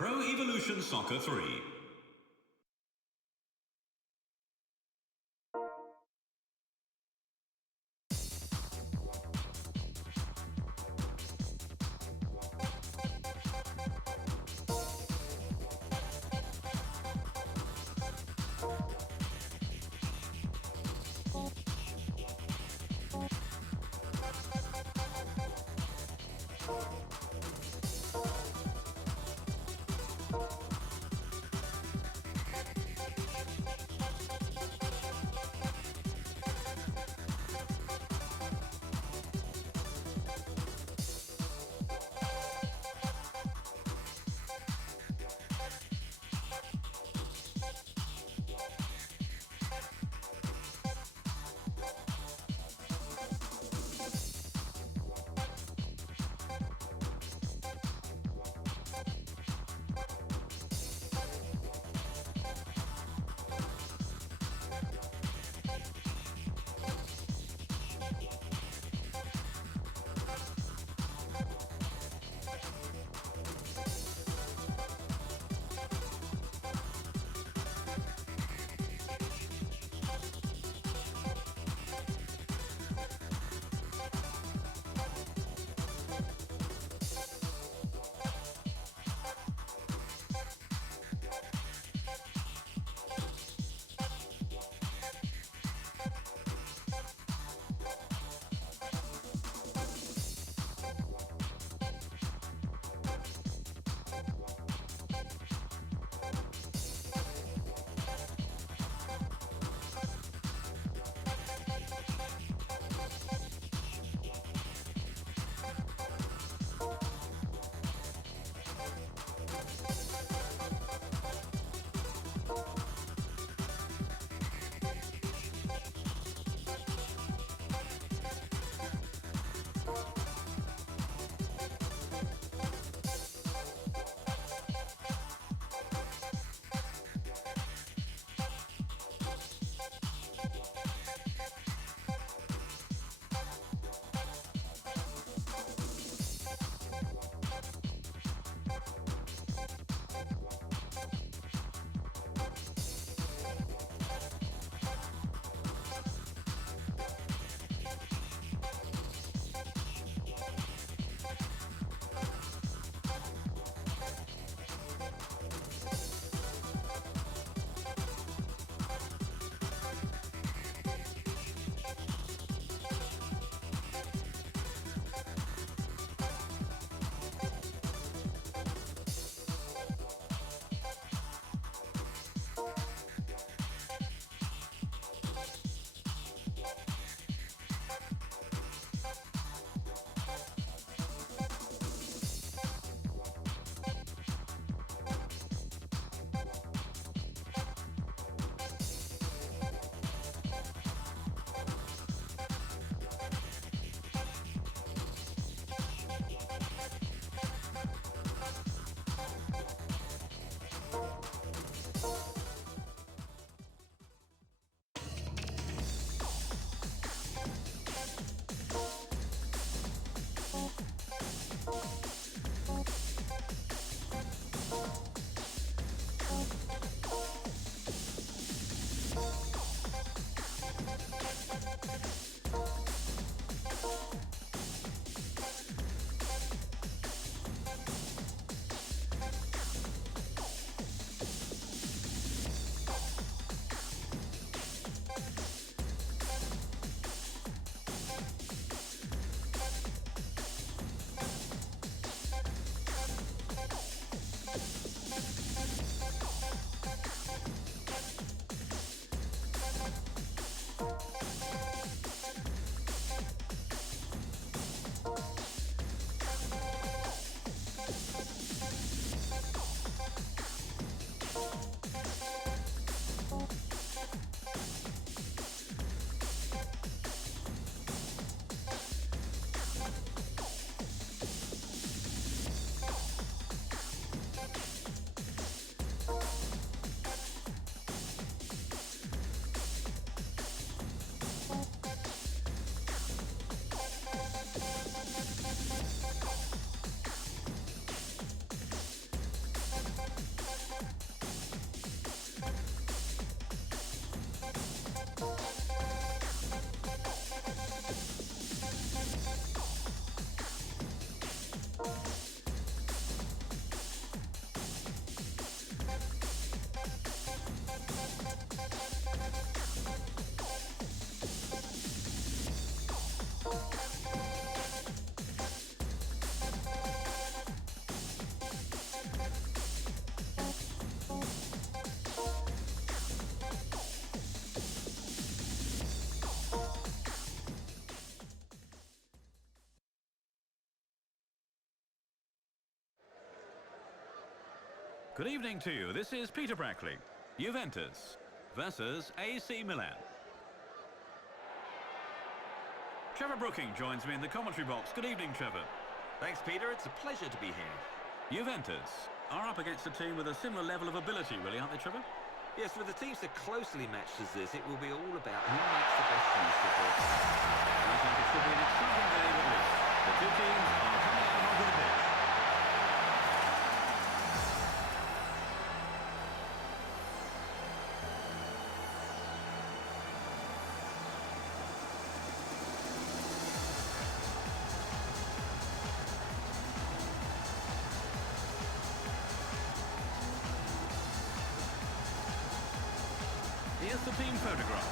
Pro Evolution Soccer 3. Good evening to you. This is Peter Brackley. Juventus versus AC Milan. Trevor Brooking joins me in the commentary box. Good evening, Trevor. Thanks, Peter. It's a pleasure to be here. Juventus are up against a team with a similar level of ability, really, aren't they, Trevor? Yes, with the teams so closely matched as this, it will be all about who makes the best use of it. Sounds like it should be an exciting game at least. The two teams are coming out onto the pitch. Here's the team photograph.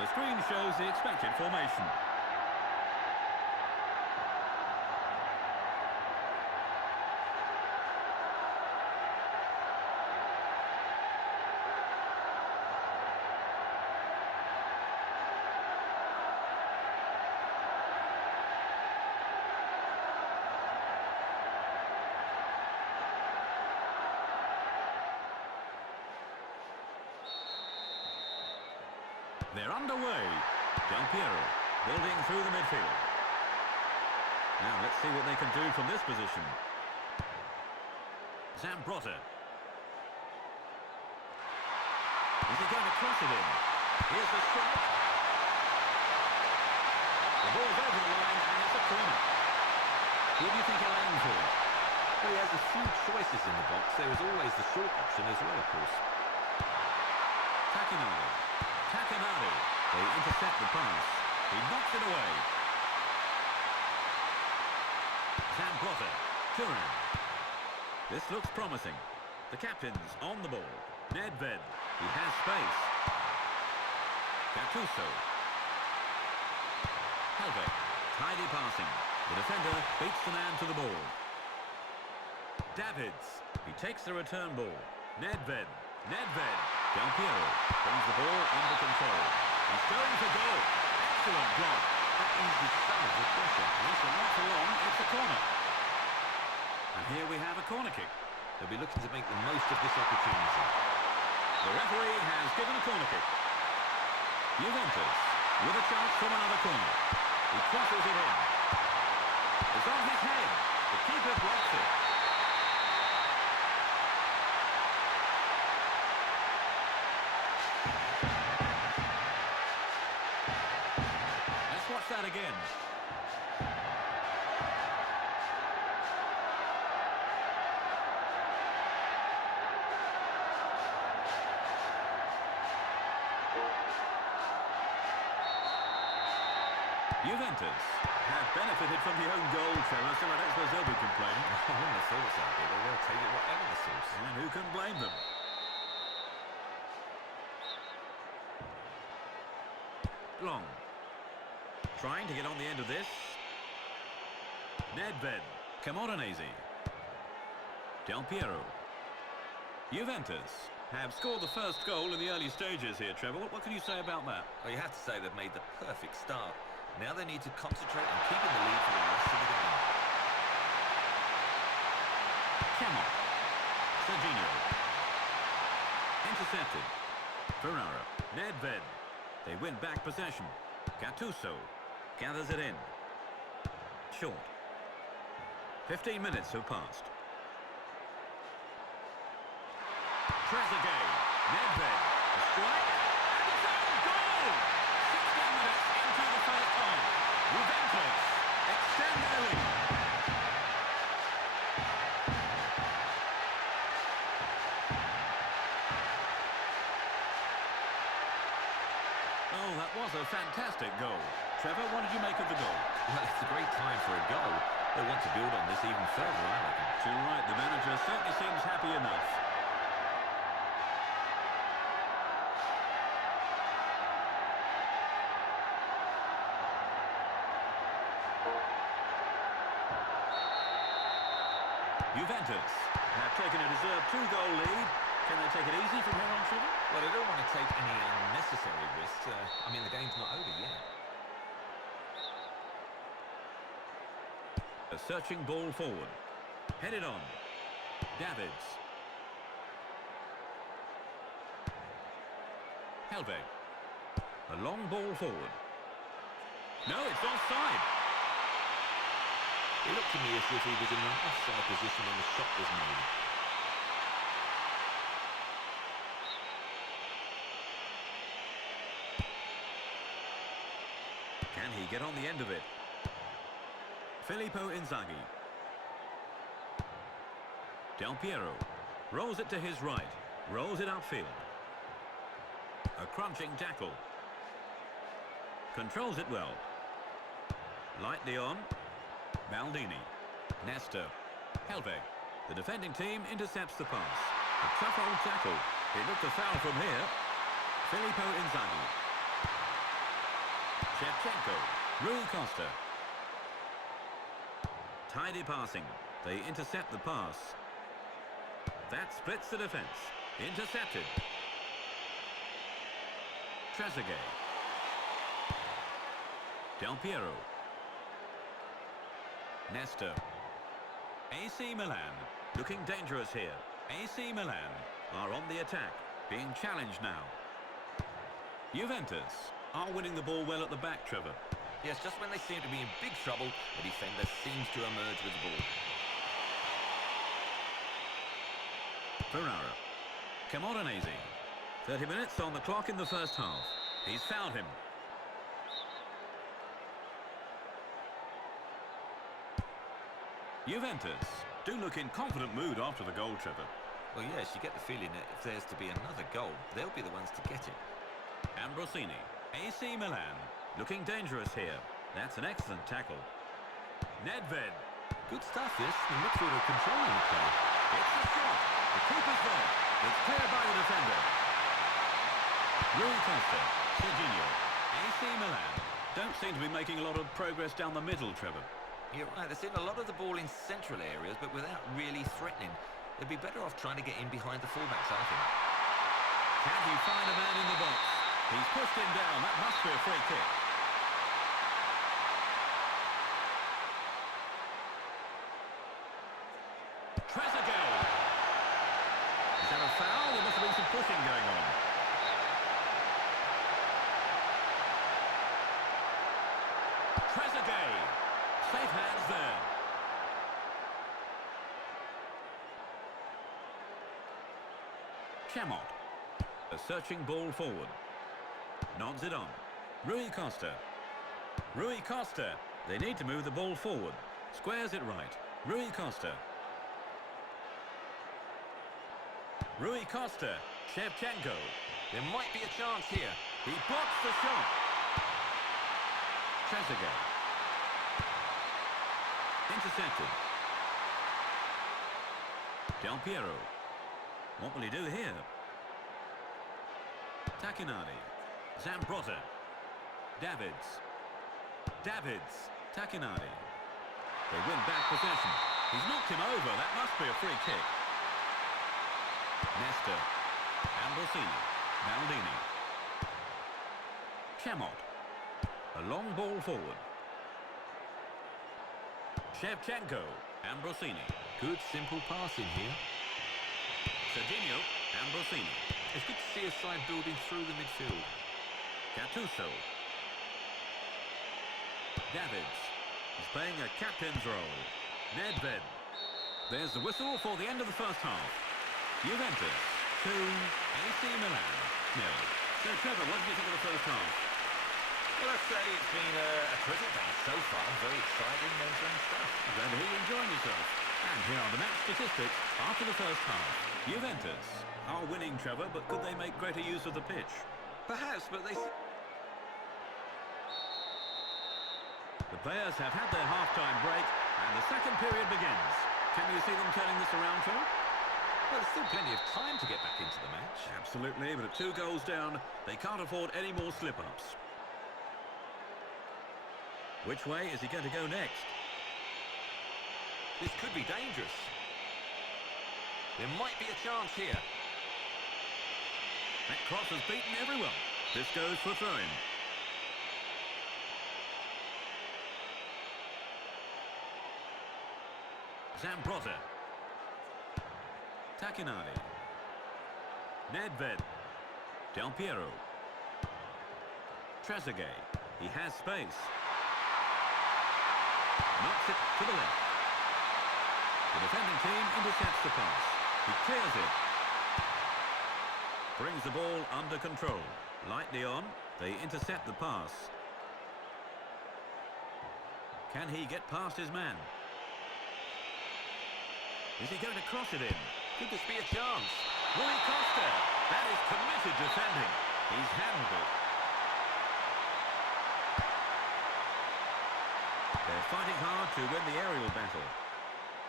The screen shows the expected formation. They're underway. Del Piero building through the midfield. Now let's see what they can do from this position. Zambrotta. Is he going to cross it in? Here's the strike. The ball's over the line and it's a corner. Who do you think he'll aim for? Well, he has a few choices in the box. There is always the short option as well, of course. Takanari. They intercept the pass. He knocks it away. Zambrotta. Turan. This looks promising. The captain's on the ball. Nedved. He has space. Gattuso. Helveg. Tidy passing. The defender beats the man to the ball. Davids. He takes the return ball. Nedved. Del Piero brings the ball under control. He's going for goal. Excellent block. That eased some of the pressure. Yes, and not for long, it's a corner. And here we have a corner kick. They'll be looking to make the most of this opportunity. The referee has given a corner kick. Juventus with a chance from another corner. He crosses it in. It's on his head. The keeper blocks it. Watch that again. Juventus have benefited from the own goal, Trevor, so I don't suppose they'll be complaining. I wouldn't have thought so, Peter. They'll take it whatever the source. And who can blame them? Long. Trying to get on the end of this. Nedved. Camoranesi. Del Piero. Juventus have scored the first goal in the early stages here, Trevor. What can you say about that? Well, you have to say they've made the perfect start. Now they need to concentrate on keeping the lead for the rest of the game. Camel. Serginho. Intercepted. Ferrara. Nedved. They win back possession. Gattuso gathers it in. Short. 15 minutes have passed. Trezeguet. Nedved. A strike. And it's own goal! 16 minutes into the first half. Juventus extend their lead. Oh, that was a fantastic goal. Trevor, what did you make of the goal? Well, it's a great time for a goal. They want to build on this even further, I reckon. Too right, the manager certainly seems happy enough. Juventus have taken a deserved two-goal lead. Can they take it easy from here on, Trevor? Well, they don't want to take any unnecessary risks. searching ball forward. Headed on. Davids. Helveg. A long ball forward. No, it's offside. It looked to me as if he was in an offside position when the shot was made. Can he get on the end of it? Filippo Inzaghi. Del Piero. Rolls it to his right. Rolls it upfield. A crunching tackle. Controls it well. Lightly on. Maldini. Nesta. Helveg. The defending team intercepts the pass. A tough old tackle. It looked a foul from here. Filippo Inzaghi. Shevchenko. Rui Costa. Tidy passing. They intercept the pass. That splits the defence. Intercepted. Trezeguet. Del Piero. Nesta. AC Milan. Looking dangerous here. AC Milan are on the attack. Being challenged now. Juventus are winning the ball well at the back, Trevor. Yes, just when they seem to be in big trouble, the defender seems to emerge with the ball. Ferrara. Camoranesi. 30 minutes on the clock in the first half. He's fouled him. Juventus do look in confident mood after the goal, Trevor. Well, yes, you get the feeling that if there's to be another goal, they'll be the ones to get it. Ambrosini. AC Milan. Looking dangerous here. That's an excellent tackle. Nedved. Good stuff, this. The midfielder controlling the play. It's a shot. The keeper's there. It's cleared by the defender. Rui Costa. Serginho. AC Milan don't seem to be making a lot of progress down the middle, Trevor. You're right, they're seeing a lot of the ball in central areas, but without really threatening. They'd be better off trying to get in behind the fullbacks, I think. Can he find a man in the box? He's pushed him down. That must be a free kick. Trezeguet. Is that a foul? There must have been some pushing going on. Trezeguet. Safe hands there. Chamot. A searching ball forward. Nods it on. Rui Costa. Rui Costa. They need to move the ball forward. Squares it right. Rui Costa. Rui Costa. Shevchenko. There might be a chance here. He blocks the shot. Trezeguet. Intercepted. Del Piero. What will he do here? Takinadi. Zambrotta. Davids. Davids. Takinadi. They win back possession. He's knocked him over. That must be a free kick. Nesta. Ambrosini. Maldini. Chamot. A long ball forward. Shevchenko. Ambrosini. Good simple passing here. Serginho. Ambrosini. It's good to see a side building through the midfield. Gattuso. Davids. He's playing a captain's role. Nedved. There's the whistle for the end of the first half. Juventus 2, AC Milan 0. So, Trevor, what did you think of the first half? Well, I'd say it's been a terrific game so far. Very exciting, mentoring stuff. Glad to hear you enjoying yourself. And here are the match statistics after the first half. Juventus are winning, Trevor, but could they make greater use of the pitch? Perhaps, but they... The players have had their half-time break, and the second period begins. Can you see them turning this around, Phil? Well, there's still plenty of time to get back into the match. Absolutely, but at 2 goals down, they can't afford any more slip-ups. Which way is he going to go next? This could be dangerous. There might be a chance here. That cross has beaten everyone. This goes for throw-in. Zambrota. Takinari. Nedved. Del Piero. Trezeguet. He has space. Knocks it to the left. The defending team intercepts the pass. He clears it. Brings the ball under control. Lightly on. They intercept the pass. Can he get past his man? Is he going to cross it in? Could this be a chance? Rui Costa. That is committed defending. He's handled it. They're fighting hard to win the aerial battle.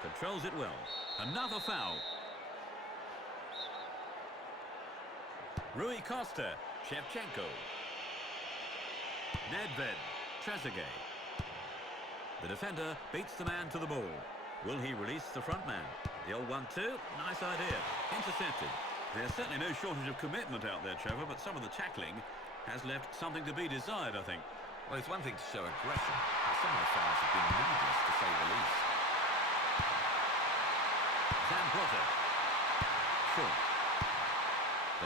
Controls it well. Another foul. Rui Costa. Shevchenko. Nedved. Trezeguet. The defender beats the man to the ball. Will he release the front man? The old 1-2. Nice idea. Intercepted. There's certainly no shortage of commitment out there, Trevor, but some of the tackling has left something to be desired, I think. Well, it's one thing to show aggression, but some of the fouls have been needless, to say the least. Zambrota. Short.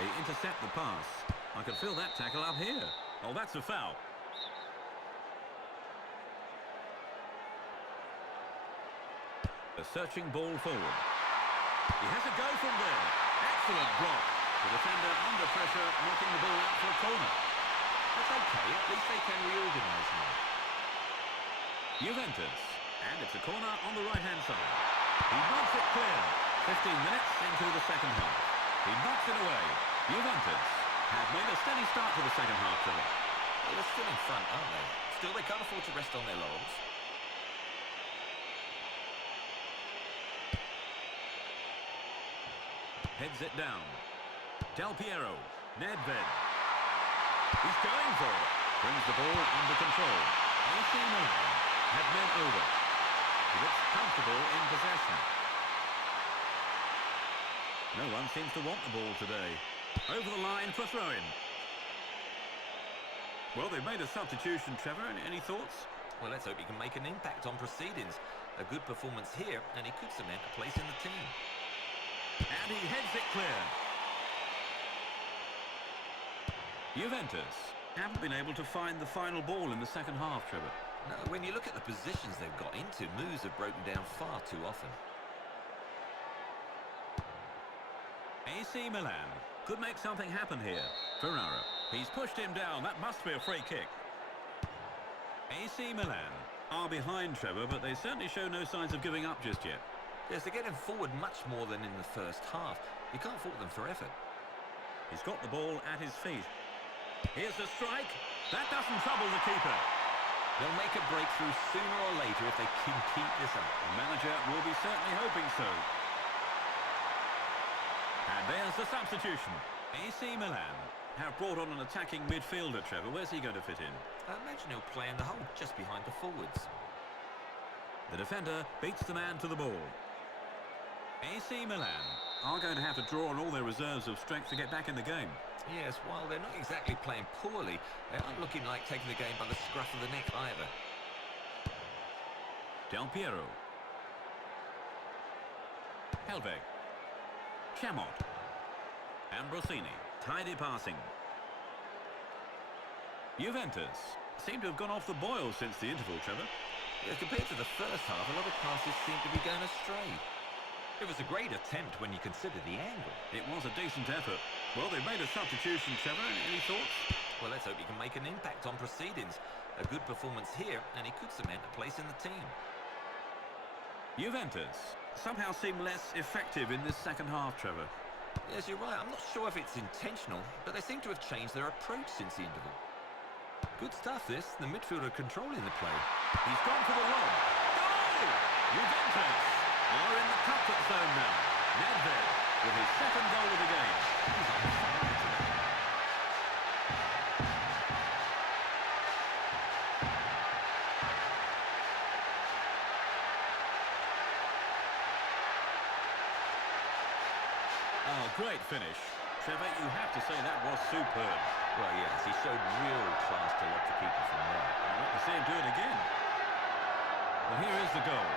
They intercept the pass. I can feel that tackle up here. Oh, that's a foul. A searching ball forward. He has a go from there. Excellent block. The defender under pressure, knocking the ball out for a corner. That's okay, at least they can reorganise now. Juventus. And it's a corner on the right-hand side. He knocks it clear. 15 minutes into the second half. He knocks it away. Juventus have made a steady start to the second half, Trevor. Well, they're still in front, aren't they? Still, they can't afford to rest on their laurels. Heads it down. Del Piero. Nedved. He's going for it. Brings the ball under control. AC Milan have men over. He looks comfortable in possession. No one seems to want the ball today. Over the line for throw-in. Well, they've made a substitution, Trevor. Any thoughts? Well, let's hope he can make an impact on proceedings. A good performance here, and he could cement a place in the team. And he heads it clear. Juventus haven't been able to find the final ball in the second half, Trevor. No, when you look at the positions they've got into, moves have broken down far too often. AC Milan could make something happen here. Ferrara. He's pushed him down. That must be a free kick. AC Milan are behind, Trevor, but they certainly show no signs of giving up just yet. Yes, they're getting forward much more than in the first half. You can't fault them for effort. He's got the ball at his feet. Here's the strike. That doesn't trouble the keeper. They'll make a breakthrough sooner or later if they can keep this up. The manager will be certainly hoping so. And there's the substitution. AC Milan have brought on an attacking midfielder, Trevor. Where's he going to fit in? I imagine he'll play in the hole just behind the forwards. The defender beats the man to the ball. AC Milan are going to have to draw on all their reserves of strength to get back in the game. Yes, while they're not exactly playing poorly, they aren't looking like taking the game by the scruff of the neck either. Del Piero. Helveg. Chamot. Ambrosini. Tidy passing. Juventus seem to have gone off the boil since the interval, Trevor. Yeah, compared to the first half, a lot of passes seem to be going astray. It was a great attempt when you consider the angle. It was a decent effort. Well, they've made a substitution, Trevor. Any thoughts? Well, let's hope he can make an impact on proceedings. A good performance here, and he could cement a place in the team. Juventus somehow seem less effective in this second half, Trevor. Yes, you're right. I'm not sure if it's intentional, but they seem to have changed their approach since the interval. Good stuff, this. The midfielder controlling the play. He's gone for the lob. Goal! Juventus are in the comfort zone now. Nedved with his second goal of the game. He's on fire today. Oh, great finish. Trevor, you have to say that was superb. Well, yes, he showed real class to look to keep it from there. I'd like to see him do it again. Well, here is the goal.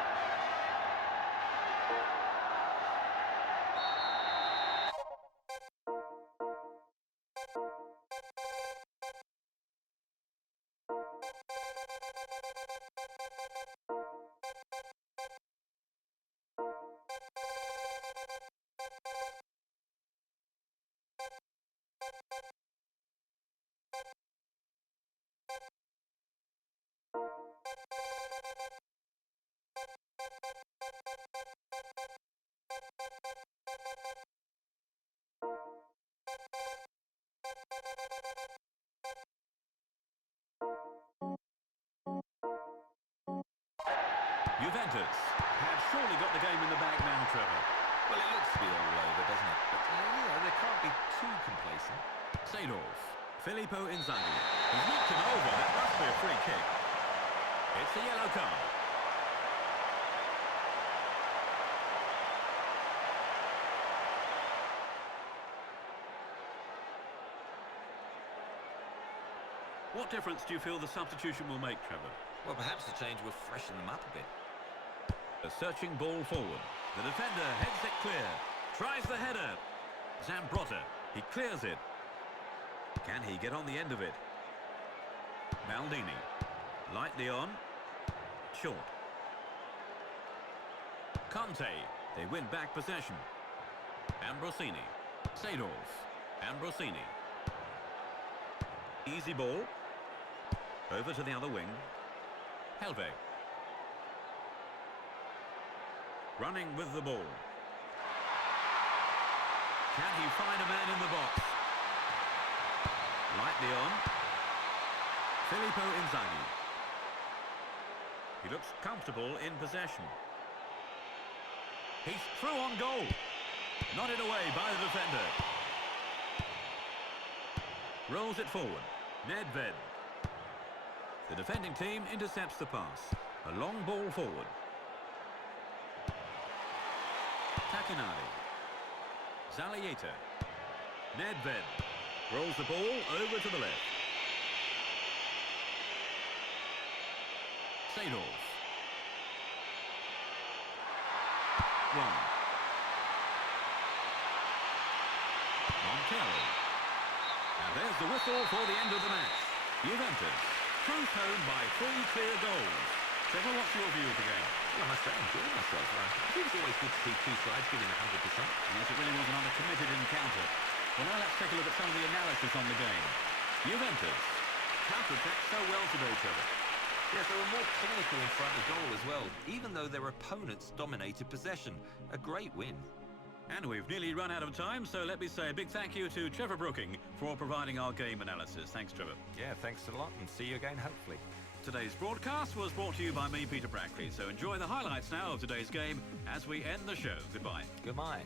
Juventus have surely got the game in the bag now, Trevor. Well, it looks to be all over, doesn't it? But, they can't be too complacent. Seedorf, Filippo Inzaghi. He's knocked him over. That must be a free kick. It's a yellow card. What difference do you feel the substitution will make, Trevor? Well, perhaps the change will freshen them up a bit. A searching ball forward. The defender heads it clear. Tries the header. Zambrotta. He clears it. Can he get on the end of it? Maldini. Lightly on. Short. Conte. They win back possession. Ambrosini. Seedorf. Ambrosini. Easy ball. Over to the other wing. Helve. Running with the ball. Can he find a man in the box? Lightly on. Filippo Inzaghi. He looks comfortable in possession. He's through on goal. Nodded away by the defender. Rolls it forward. Nedved. The defending team intercepts the pass. A long ball forward. Takinari. Zalieta. Nedved. Rolls the ball over to the left. Seedorf. One. Montero. And there's the whistle for the end of the match. Juventus cruise home by 3 clear goals. Trevor, what's your view of the game? Well, I must say, I enjoyed myself. I think it's always good to see two sides giving 100%. Yes, it really was another committed encounter. Well, now let's take a look at some of the analysis on the game. Juventus counter-attacked so well today, Trevor. Yes, they were more clinical in front of goal as well, even though their opponents dominated possession. A great win. And we've nearly run out of time, so let me say a big thank you to Trevor Brooking for providing our game analysis. Thanks, Trevor. Yeah, thanks a lot, and see you again, hopefully. Today's broadcast was brought to you by me, Peter Brackley. So enjoy the highlights now of today's game as we end the show. Goodbye. Goodbye.